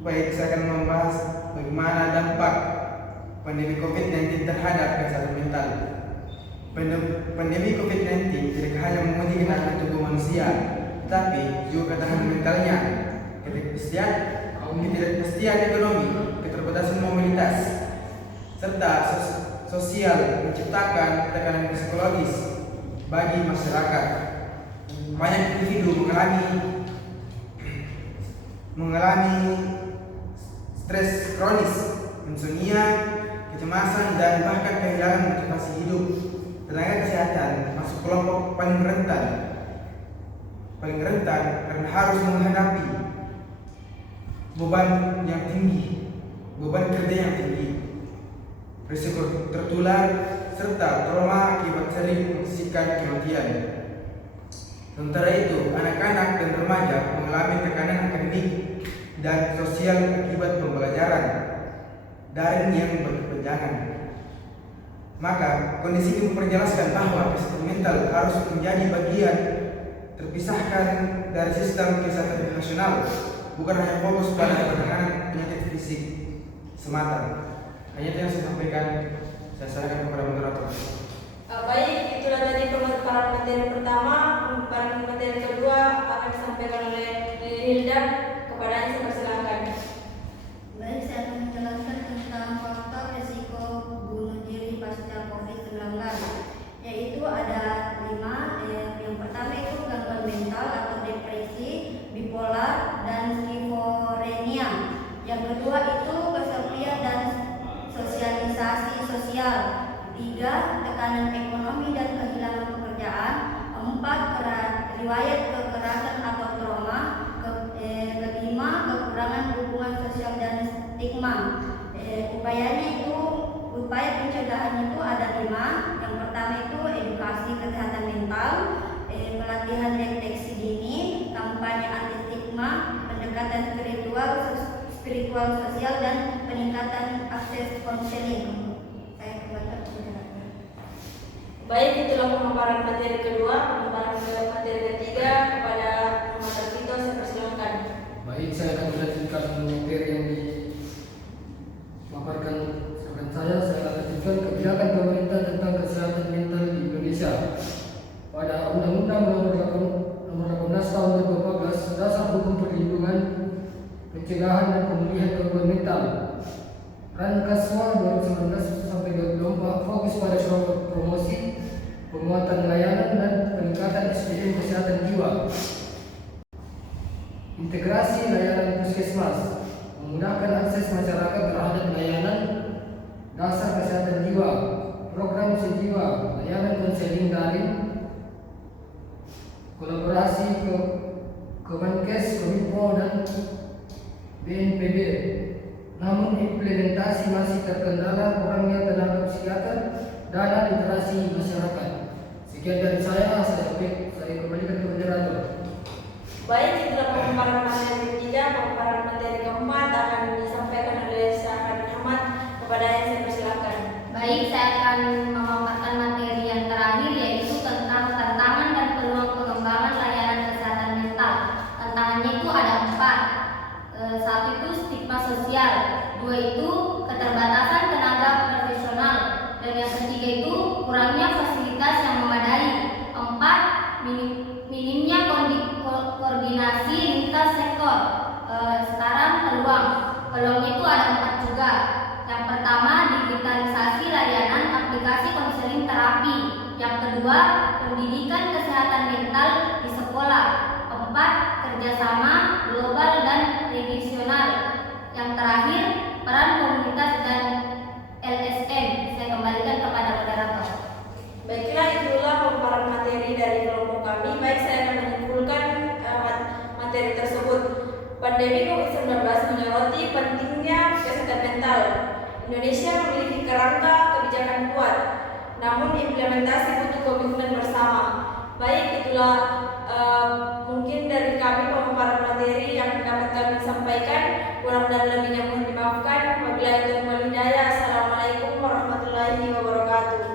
Baik, saya akan membahas bagaimana dampak pandemi COVID-19 terhadap kesehatan mental. Pandemi COVID-19 tidak hanya menguji ketahanan tubuh manusia, tetapi juga ketahanan mentalnya. Ketidakpastian ekonomi, keterbatasan mobilitas, serta sosial menciptakan tekanan psikologis bagi masyarakat. Banyak individu mengalami stres kronis, insomnia, kecemasan, dan bahkan kehilangan motivasi hidup. Tenaga kesehatan masuk kelompok paling rentan karena harus menghadapi beban kerja yang tinggi, risiko tertular, serta trauma akibat sering menyaksikan kematian. Sementara itu, anak-anak dan remaja mengalami tekanan akademik dan sosial akibat pembelajaran daring yang berkepanjangan. Maka kondisi ini memperjelaskan bahwa kesehatan mental harus menjadi bagian terpisahkan dari sistem kesehatan nasional, bukan hanya fokus pada penanganan penyakit fisik semata. Hanya itu yang saya sampaikan. Saya serahkan kepada moderator. Baik, itulah tadi pemaparan materi pertama. Pemaparan materi kedua akan disampaikan oleh Hilda. Kepadanya saya persilakan. Baik, saya akan menjelaskan tentang faktor risiko bunuh diri pasca COVID-19, yaitu ada 5. Yang pertama itu gangguan mental atau depresi, bipolar, dan skizofrenia. Yang kedua itu kesepian dan sosialisasi sosial. 3. Tekanan ekonomi dan kehilangan pekerjaan. 4. Riwayat kekerasan atau trauma. 5. Kekurangan dukungan sosial dan stigma. Upaya pencegahan itu ada 5. Yang pertama itu edukasi kesehatan mental, pelatihan deteksi dini, kampanye anti stigma, pendekatan spiritual sosial, dan peningkatan akses konseling. Saya kembalikan ke moderator. Baik, itulah pemaparan materi kedua. Pemaparan materi ketiga kepada Muhammad Alvito, saya persilakan. Baik, saya akan melanjutkan materi yang dipaparkan saya akan lanjutkan kebijakan pemerintah tentang kesehatan mental di Indonesia. Pada Undang-Undang Nomor 18 Tahun 2014, Dasar Hukum Perlindungan, Pencegahan dan Pemulihan Gangguan Mental, Rankaswa 2019 sampai 2024 fokus pada promosi, penguatan layanan, dan peningkatan SDM kesehatan jiwa, integrasi layanan puskesmas, memudahkan akses masyarakat terhadap layanan dasar kesehatan jiwa, program sejiwa, layanan konseling daring, kolaborasi Kemenkes, Kominfo, dan BNPB. Namun implementasi masih terkendala kurangnya tenaga psikiater, dana literasi masyarakat. Sekian dari saya kembalikan ke moderator. Baik, itulah pemaparan materi ketiga. Pemaparan materi keempat akan disampaikan oleh Syahran Ahmad. Kepadanya saya persilakan. Baik, saya akan memaparkan materi yang terakhir, yaitu tentang tantangan dan peluang pengembangan layanan kesehatan mental. Tantangannya itu ada 4. 1 itu stigma sosial, 2 itu keterbatasan tenaga profesional, dan yang ketiga itu kurangnya fasilitas yang memadai. 4. Minimnya koordinasi lintas sektor. Sekarang peluangnya itu ada 4 juga. Yang pertama, digitalisasi layanan aplikasi konseling terapi. Yang kedua, pendidikan kesehatan mental di sekolah. 4. Kerjasama global dan regional. Yang terakhir, peran komunitas dan LSM. Saya kembalikan kepada moderator. Baiklah, itulah pemaparan materi dari kelompok kami. Baik, saya akan menyimpulkan materi tersebut. Pandemi COVID-19 menyoroti pentingnya kesehatan mental. Indonesia memiliki kerangka kebijakan kuat, namun implementasi butuh komitmen bersama. Baik, itulah mungkin dari kami pemaparan materi yang dapat kami sampaikan. Kurang dan lebihnya mohon dimaafkan. Wabillahi taufiq wal hidayah. Assalamualaikum warahmatullahi wabarakatuh.